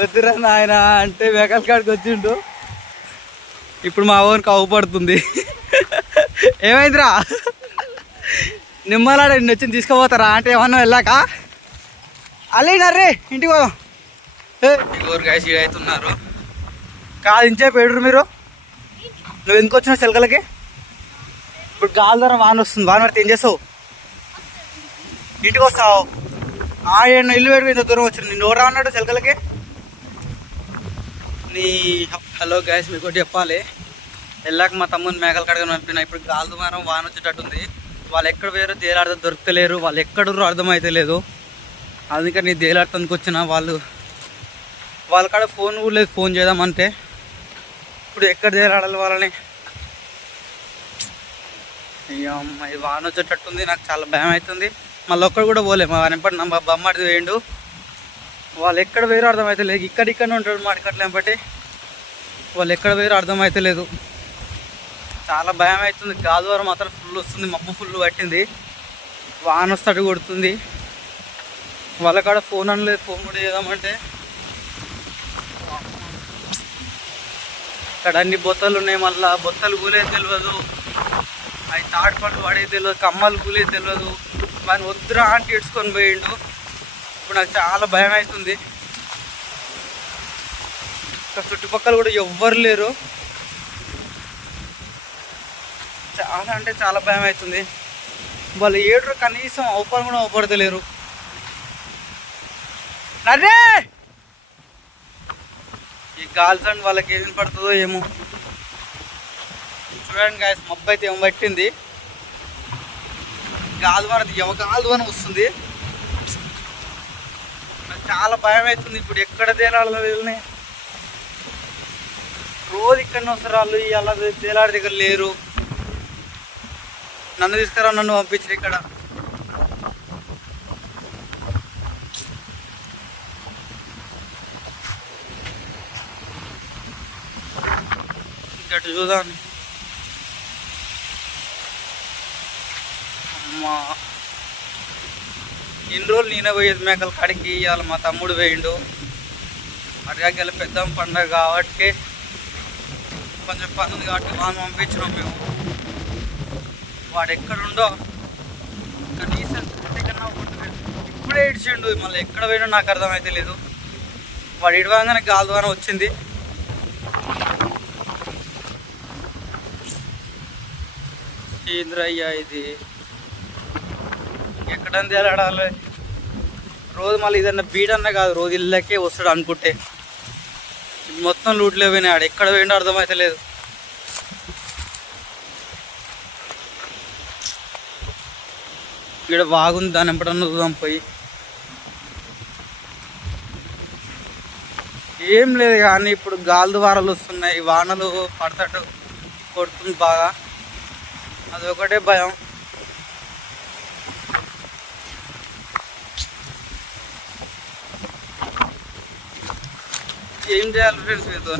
వద్దురా నాయన అంటే వెకల్ కాడికి వచ్చిండు. ఇప్పుడు మా ఓన్ పడుతుంది. ఏమైందిరా? నిమ్మలాడ నిన్ను వచ్చి తీసుకుపోతారా? అంటే ఏమన్నా వెళ్ళాక? అల్లేనారే ఇంటికి పోదాం ఎవరు అవుతున్నారు కాదు ఇంచే పెడరు మీరు. నువ్వు ఎందుకు వచ్చినావు చిలకలకి? ఇప్పుడు గాలి ధర వాన వస్తుంది. వాన పడితే ఏం చేస్తావు? ఇంటికి వస్తావు. ఆ ఏడు ఇల్లు ఇంత దూరం వచ్చింది. నిన్ను ఎవరు అన్నాడు చిలకలకి? నీ హలో గ్యాస్ మీకు ఒకటి చెప్పాలి. వెళ్ళాక మా తమ్ముని మేకలు కడగని పంపిన. ఇప్పుడు గాలి దుమారం వాన వచ్చేటట్టుంది. వాళ్ళు ఎక్కడ వేరు దేలాడితే దొరకలేరు. వాళ్ళు ఎక్కడరు అర్థమైతే లేదు. అందుకని నీ దేలాడతానికి వచ్చిన. వాళ్ళు వాళ్ళ కాడ ఫోన్ కూడా లేదు. ఫోన్ చేద్దామంటే. ఇప్పుడు ఎక్కడ దేలాడాలి వాళ్ళని? అయ్యో ఇది వాన వచ్చేటట్టుంది. నాకు చాలా భయం అవుతుంది మళ్ళీ ఒక్కడు కూడా పోలే. మా వెనపడి నా బొమ్మడిది వేయండు. వాళ్ళు ఎక్కడ వేరు అర్థమైతే లేదు. ఇక్కడ ఇక్కడ ఉంటాడు మాడికట్లేం బట్టి వాళ్ళు ఎక్కడ వేరు అర్థమైతే లేదు. చాలా భయం అవుతుంది. గాలివారం మాత్రం ఫుల్ వస్తుంది. మబ్బు ఫుల్ పట్టింది. వాన వస్తాడు కొడుతుంది. వాళ్ళ కాడ ఫోన్ అనలేదు ఫోన్ కూడా చేద్దామంటే ఇక్కడ అన్ని బొత్తలు ఉన్నాయి మళ్ళా. బొత్తలు కూలేది తెలియదు అవి తాడు పడేది తెలియదు కమ్మలు కూలేది తెలియదు మన వద్దురా అంటే ఇడ్చుకొని పోయిండు. ఇప్పుడు నాకు చాలా భయం అవుతుంది. చుట్టుపక్కల కూడా ఎవ్వరు లేరు. చాలా అంటే చాలా భయం అవుతుంది. వాళ్ళు ఏడు కనీసం అవపరం కూడా అవపడతలేరు. అరే ఈ గాల్స్ అండ్ వాళ్ళకి ఏం పడుతుందో ఏమో. చూడండి గాయస్ మబ్బు అయితే ఏం పట్టింది. గాలి ద్వారా ఎవ గాలి ద్వారా వస్తుంది. చాలా భయం అవుతుంది ఇప్పుడు ఎక్కడ తేలాడలో వీళ్ళని. రోజు ఇక్కడ వస్తారు వాళ్ళు ఇలా తేలాడి దగ్గర లేరు. నన్ను తీసుకురా నన్ను పంపించారు ఇక్కడ. ఇంకటి చూద్దాం. అమ్మా. ఇన్ని రోజులు నేనే పోయేది మేకలు కడిగి ఇవాళ మా తమ్ముడు వేయిండు అడిగాకెళ్ళి పెద్ద పండగ కాబట్టి కొంచెం పని ఉంది కాబట్టి వాళ్ళని పంపించినాం మేము. వాడు ఎక్కడుండో కనీసం కన్నా ఇప్పుడే ఇడిచిండు మళ్ళీ ఎక్కడ పోయినా నాకు అర్థమైతే లేదు. వాడు ఇడవంగానే గాలి ద్వారా వచ్చింది. ఏంద్రయ్యా ఇది? ఎక్కడ తేలాడాలి రోజు మళ్ళీ ఇదన్నా బీడన్నా కాదు రోజు ఇళ్ళకే వస్తాడు అనుకుంటే. మొత్తం లూట్లో పోయినాయి ఆడ ఎక్కడ పోయిండో అర్థమవుతలేదు ఇక్కడ బాగుంది దాని ఎప్పుడన్నా చూద్దాం పోయి. ఏం లేదు కానీ ఇప్పుడు గాలి ద్వారాలు వస్తున్నాయి వానలు పడతాడు కొడుతుంది బాగా. అదొకటే భయం. ఏం చేయాలి ఫ్రెండ్స్ మీతో?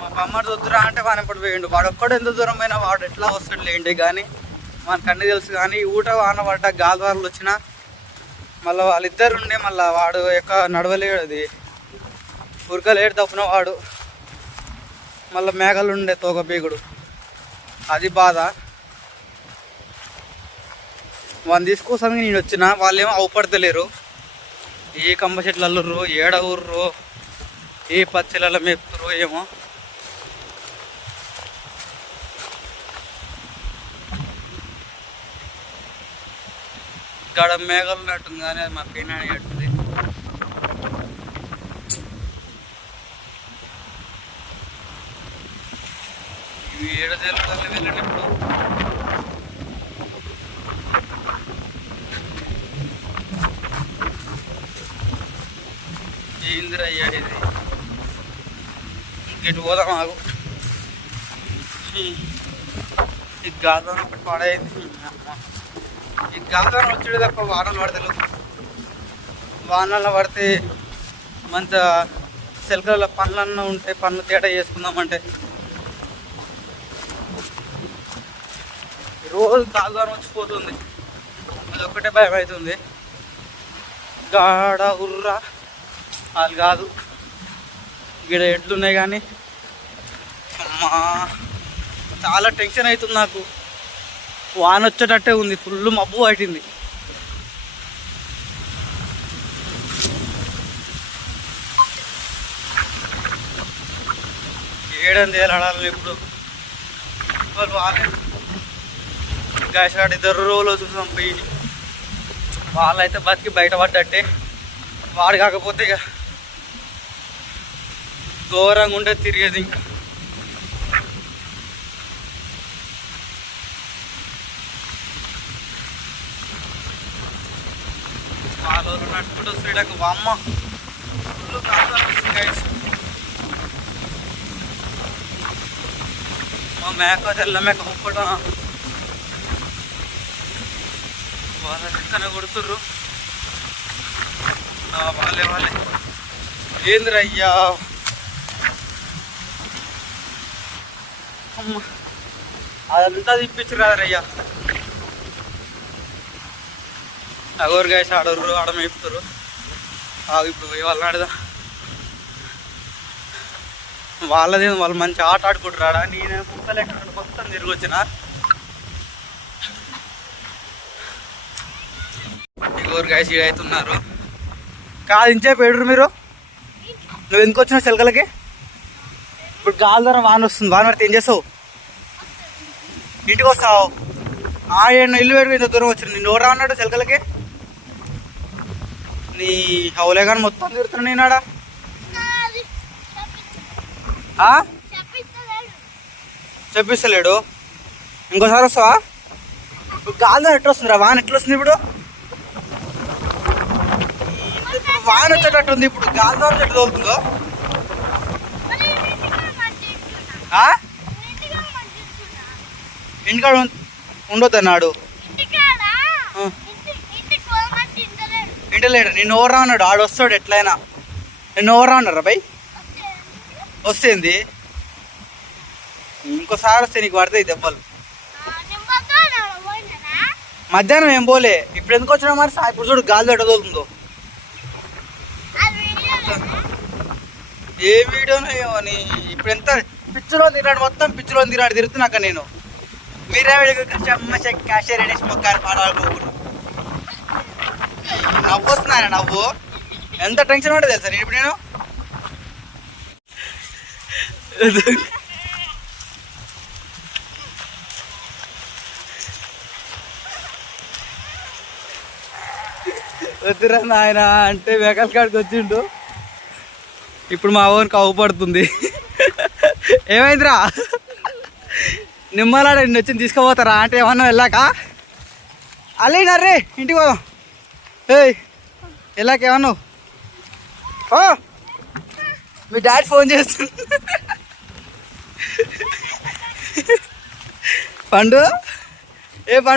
మా బొమ్మడు వద్దురా అంటే వాడు ఎప్పుడు పోయిండు. వాడు ఒక్కడు ఎంత దూరం పోయినా వాడు ఎట్లా వస్తాడు లేండి కానీ మన కన్ను తెలుసు కానీ ఊట వాన పడ్డ గాలివారులు వచ్చినా మళ్ళీ వాళ్ళిద్దరు ఉండే మళ్ళీ వాడు యొక్క నడవలేడు అది. ఉరకలేడు తప్పున వాడు. మళ్ళీ మేఘలు ఉండే తోక బీగుడు. అది బాధ. వాళ్ళని తీసుకోసానికి నేను వచ్చిన వాళ్ళు ఏమో అవపడతలేరు ఏ కంబ చెట్లు అల్లుర్రు ఏడ ఊర్రు ఏ పచ్చలలో మేపుతుర్రు ఏమో? ఇక్కడ మేఘలు ఉన్నట్టుంది కానీ అది మా పీనాని అట్టుంది ఇవి ఏడ తేలడాలి వెళ్ళండి ఇప్పుడు. ఏందిరయ్యా ఇది. ఇటు పోదాం ఆగు. ఈ గాదానం ఒకటి పడైంది. ఈ గాదానం వచ్చాడు తప్ప వానలు పడతలు వానలు పడితే మంచిగా చిలకల పండ్లన్న ఉంటే పండ్లు తేడా చేసుకుందామంటే. రోజు గాలిదారం వచ్చిపోతుంది. అది ఒక్కటే భయం అవుతుంది గాడ ఉర్రా. వాళ్ళు కాదు. ఇక్కడ ఎడ్లున్నాయి కానీ అమ్మా చాలా టెన్షన్ అవుతుంది నాకు. వాన వచ్చేటట్టే ఉంది ఫుల్ మబ్బు పట్టింది. ఏడని తేలాడాలి ఇప్పుడు. వాళ్ళు వాళ్ళే. గాయసాడు ఇద్దరు రోజులు చూసాం పోయి వాళ్ళైతే బతికి బయటపడ్డట్టే. వాడు కాకపోతే ఇక ఘోరంగా ఉంటే తిరిగేది ఇంకా. వాళ్ళు నడుచుకుంటూ వస్తాడు అమ్మ ఫుల్ మా మేక తెల్ల మేక ఒప్పడం వాళ్ళ లెక్కన కొడుతుర్రు. వాళ్ళే వాళ్ళే. ఏంద్రయ్యా అమ్మ. అదంతా తిప్పించరు కదరయ్యా అగోరు గాయస్ ఆడరు ఆడ మేపుతారు ఆగు ఇప్పుడు పోయి వాళ్ళని ఆడదా. వాళ్ళది వాళ్ళు మంచి ఆట ఆడుకుంటారా నేను కుక్కలు ఎక్కడ మొత్తం తిరిగి వచ్చిన. ఇగోరు గాయస్ అవుతున్నారు కాదు ఇంచే పెడరు మీరు? నువ్వు ఎందుకు వచ్చినావు చిలకలకి? ఇప్పుడు గాలి ద్వారా వాన వస్తుంది. వాన పడితే ఏం చేస్తావు? ఇంటికి వస్తావు. ఆ ఏడు ఇల్లు పెట్టుకుని ఇంత దూరం వచ్చింది. నిన్ను ఎవరు అన్నాడు చిలకలకి? నీ హౌలే కానీ మొత్తం తిరుగుతున్నా నేనాడా చెప్పిస్తలేడు. ఇంకోసారి వస్తావా? ఇప్పుడు గాలి ఎట్లా వస్తుందిరా? వాన ఎట్లా వస్తుంది ఇప్పుడు? వాన వచ్చేటట్టు ఉంది ఇప్పుడు. గాలి ద్వారా ఎట్లా తోలుతుందో ఆ? ఇంటికాడ ఉం- ఉండొద్దు అన్నాడు. ఆ. ఇంటలేడు. నిన్ను ఎవరా అన్నాడు? ఆడు వస్తాడు ఎట్లయినా. నిన్ను ఎవరా అన్నారా బై వస్తేంది? ఇంకోసారి వస్తే నీకు పడతాయి దెబ్బలు. మధ్యాహ్నం ఏం పోలే. ఇప్పుడు ఎందుకు వచ్చినా మరి? ఇప్పుడు చూడు గాలి ఎట్ట తోలుతుందో ఏ వీడియోనో ఏమో నీ ఇప్పుడు ఎంత పిచ్చులో తిరిగాడు మొత్తం పిచ్చులో తిరిగాడు తిరుగుతున్నాక నేను. మీరే వీడియో చెమ్మ చెక్క రెడీస్ మొక్క నవ్వు వస్తున్నాను నవ్వు. ఎంత టెన్షన్ ఉంటుంది తెలుసా నేను ఇప్పుడు నేను? వద్దురా నాయన అంటే వెకల్ కాడికి వచ్చిండు. ఇప్పుడు మా ఓన్ కవ్వుపడుతుంది ఏమైందిరా? నిమ్మలాడ నిన్ను వచ్చి తీసుకుపోతారా? అంటే ఏమన్నా వెళ్ళాక? రే ఇంటికి పోదాం ఏయ్ వెళ్ళాక ఏమన్నావు? ఓ మీ డాడీ ఫోన్ చేస్తుంది పండు ఏ పండు?